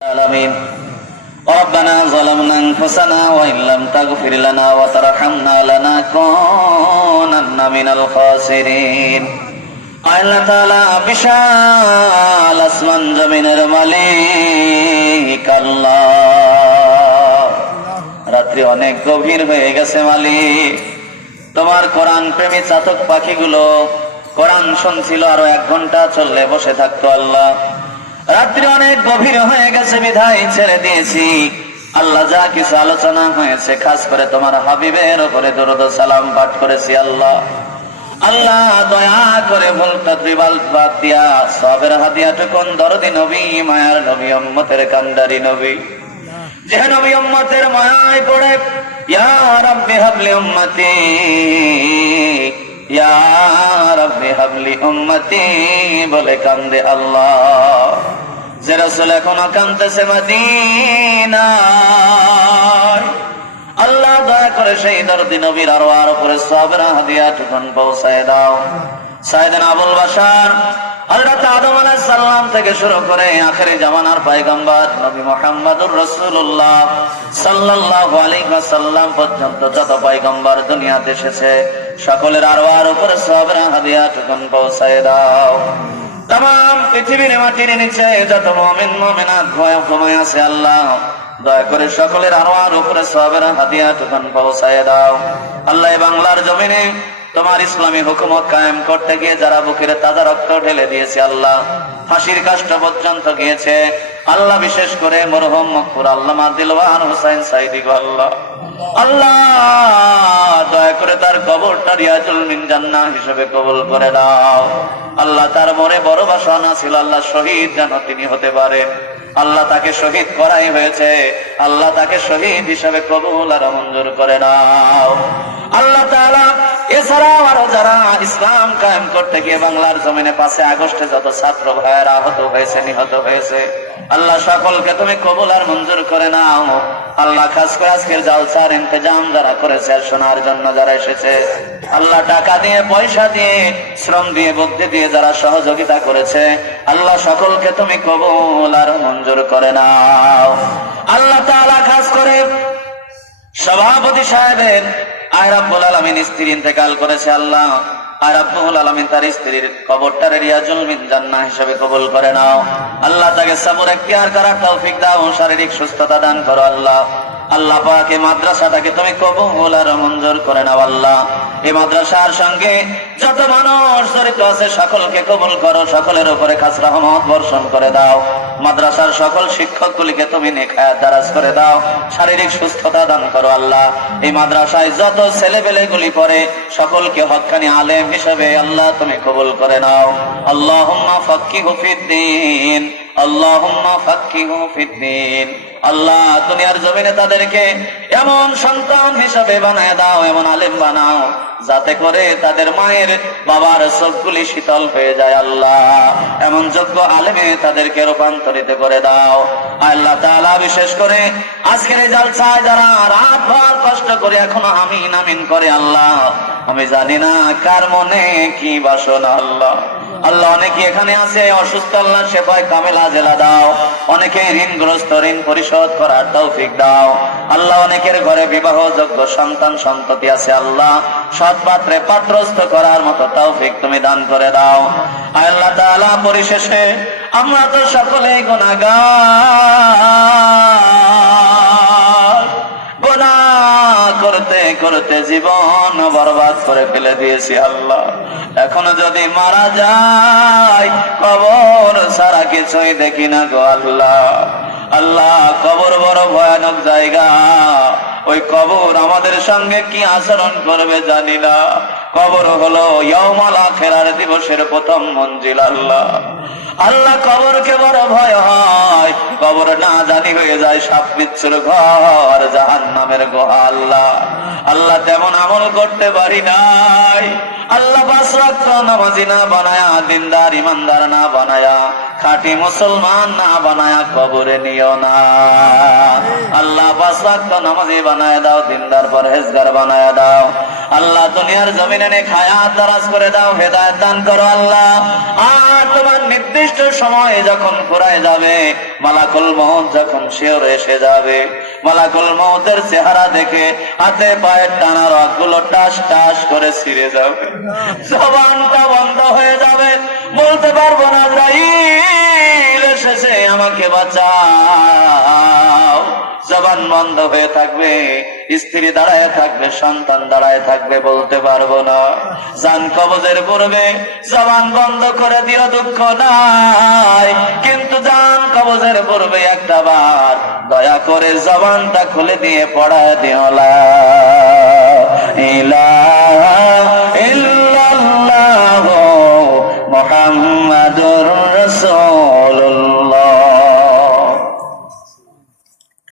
العالمين ربنا ظلمنا أنفسنا وإن لم تغفر لنا وترحمنا لنكونن من الخاسرين আল্লাহ তাআলা বিশাল আসমান জমিনের মালিক আল্লাহ। রাত্রি অনেক গভীর হয়ে গেছে মালিক, তোমার কোরআন প্রেমী চাতক পাখিগুলো কোরআন শুনছিল, আরো 1 ঘন্টা চললে বসে থাকতো আল্লাহ। রাত্রি অনেক গভীর হয়ে গেছে বিধায় ছেড়ে দিয়েছি আল্লাহ। যা কিছু আলোচনা হয়েছে খাস করে তোমার হাবিবের উপরে দরুদ ও সালাম পাঠ করেছি আল্লাহ। আল্লাহ দয়া করে ভুল তদ্রিবাল বাদ দিয়া সবের হাদিয়াটুকুন দরদি নবী, মায়ার নবী, উম্মতের কান্ডারি নবী, যে নবী উম্মতের মায়ায় পড়ে ইয়া রাব্বি হাবলি উম্মতি, ইয়া রাব্বি হাবলি উম্মতি বলে কান্দে আল্লাহ। যে রাসূল এখনো কাঁদতেছে মদিনায়, আল্লাহ দয়া করে সেই দরদি নবীর আরওয়ার উপরে সবের হাদিয়াটুকুন পৌঁছায় দাও। সাইয়েদনা আবুল বাশার হযরত আদম আলাইহিস সালাম থেকে শুরু করে আখেরি জামানার পয়গম্বর নবী মুহাম্মদুর রাসূলুল্লাহ সাল্লাল্লাহু আলাইহি ওয়াসাল্লাম পর্যন্ত যত পয়গম্বর দুনিয়াতে এসেছে সকলের আরওয়ার উপরে সবের হাদিয়াটুকুন পৌঁছায় দাও। तमाम পৃথিবীর মাটির নিচে যত মুমিন মুমিনাত ঘুমায় আছে আল্লাহ দয়া করে সকলের আরওয়ার উপরে সবের হাদিয়াটুকুন পৌঁছায় দাও। আল্লাহ এই বাংলার জমিনে তোমার ইসলামী হুকুমত কায়েম করতে গিয়ে যারা বুকের তাজা রক্ত ঢেলে দিয়েছে আল্লাহ, ফাঁসির কাষ্ট পর্যন্ত গিয়েছে আল্লাহ, বিশেষ করে মরহুম মকবুর আল্লামা দিলওয়ার হোসেন সাইদি গো আল্লাহ, আল্লাহ দয়া করে তার কবরটা রিয়াজুল মিন জান্নাহ হিসেবে কবুল করে দাও। আল্লাহ তার মনে বড় বাসনা ছিল আল্লাহ শহীদ যেন তিনি হতে পারেন, আল্লাহ তাকে শহীদ করাই হয়েছে, আল্লাহ তাকে শহীদ হিসেবে কবুল আর মঞ্জুর করে নাও। আল্লাহ তাআলা এছাড়াও আরো যারা ইসলাম কায়েম করতে গিয়ে বাংলার জমিনে 5 আগস্টে যত ছাত্র ভাইয়েরা আহত হয়েছে, নিহত হয়েছে, আল্লাহ সকলকে তুমি কবুল আর মঞ্জুর করে নাও। আল্লাহ খাস করে আজকের জালসার ইন্তজাম যারা করেছে, শোনার জন্য যারা এসেছে আল্লাহ, টাকা দিয়ে, পয়সা দিয়ে, শ্রম দিয়ে, বুদ্ধি দিয়ে যারা সহযোগিতা করেছে আল্লাহ সকলকে তুমি কবুল আর মঞ্জুর করে নাও। আল্লাহ তাআলা খাস করে সভাপতি সাহেবের আয় রাব্বুল আলামিন স্ত্রী ইন্তেকাল করেছে আল্লাহ, আর রাব্বুল আলামিন তার স্ত্রীর কবরটা রিয়াজুল মিন জান্নাহ হিসেবে কবুল করে নাও। আল্লাহ তাকে সবর এখতিয়ার করার তৌফিক দাও, শারীরিক সুস্থতা দান করো আল্লাহ। আল্লাহ পাক এই মাদ্রাসাটাকে তুমি কবুল আর মঞ্জুর করে নাও আল্লাহ। এই মাদ্রাসার সঙ্গে যত মানুষ জড়িত আছে সকলকে কবুল করো, সকলের উপরে খাস রহমত বর্ষণ করে দাও। মাদ্রাসার সকল শিক্ষকগুলিকে তুমি নেক হায়াত দারাজ করে দাও, শারীরিক সুস্থতা দান করো আল্লাহ। এই মাদ্রাসায় যত ছেলেপেলেগুলি পড়ে সকলকে হক্কানি আলেম হিসেবে আল্লাহ তুমি কবুল করে নাও। আল্লাহুম্মা ফাক্কিহু ফিদ্দীন, আল্লাহুম্মা ফাক্কিহু ফিদ্দীন। আল্লাহ দুনিয়ার জমিনে তাদেরকে এমন সন্তান হিসেবে বানায় দাও, এমন আলেম বানাও যাতে করে তাদের মায়ের বাবার চোখগুলি শীতল হয়ে যায় আল্লাহ, এমন যোগ্য আলেমে তাদেরকে রূপান্তরিত করে দাও আল্লাহ তাআলা। বিশেষ করে আজকের এই জালসায় যারা রাত ভর কষ্ট করে এখনো আমিন আমিন করে আল্লাহ, আমি জানি না কার মনে কি বাসনা আল্লাহ। আল্লাহ অনেকে এখানে আছে অসুস্থ, আল্লাহ শেফায়ে কামেলা জেলা দাও। অনেকে ঋণগ্রস্ত, ঋণ পরিশোধ করার তৌফিক দাও আল্লাহ। অনেকের ঘরে বিবাহযোগ্য সন্তান সন্ততি আছে আল্লাহ, সৎ পাত্রে পাত্রস্থ করার মতো তৌফিক তুমি দান করে দাও আল্লাহ তাআলা। পরিশেষে আমরা তো সকলেই গুনাহগার, গুনাহ করতে করতে জীবন বরবাদ করে ফেলে দিয়েছি আল্লাহ। এখনো যদি মারা যায় কবর ছাড়া কিছুই দেখি না গো আল্লাহ। আল্লাহ কবর বড় ভয়ানক জায়গা, ওই কবর আমাদের সঙ্গে কি আচরণ করবে জানি না। কবর হলো ইয়াউমুল আখিরার দিবসের প্রথম মঞ্জিল আল্লাহ। আল্লাহ কবরকে বড় ভয় হয়, কবর না জানি হয়ে যায় সাপ বিচ্ছুর ঘর, জাহান্নামের গুহা আল্লাহ। আল্লাহ তেমন আমল করতে পারি নাই আল্লাহ, 5 ওয়াক্ত নামাজি না বানায়া, দিনদার ইমানদার না বানায়া, খাঁটি মুসলমান না বানায়া কবরে নিও না আল্লাহ। 5 ওয়াক্ত নামাজি বানায় দাও, দিনদার পরহেজগার বানায় দাও আল্লাহ দুনিয়ার জমিনে নে হায়াত দারাজ করে দাও, হেদায়েত দান করো আল্লাহ। আর তোমার নির্দিষ্ট সময় যখন ফুরায় যাবে, মালাকুল মউত যখন শিওরে এসে যাবে, মালাকুল মউতের চেহারা দেখে হাতে পায়ের টানা রগগুলো টাস টাস করে ছিঁড়ে যাবে, জবানটা বন্ধ হয়ে যাবে, বলতে পারবো না আজরাইল এসেছে আমাকে বাঁচাও। জবান বন্ধ হয়ে থাকবে, স্ত্রী দাঁড়ায় থাকবে, সন্তান দাঁড়ায় থাকবে, বলতে পারবো না। জান কবজের পূর্বে জবান বন্ধ করে দিও, দুঃখ নাই, কিন্তু জান কবজের পূর্বে একটা বার দয়া করে জবানটা খুলে দিয়ে পড়া দিও লা ইলাহা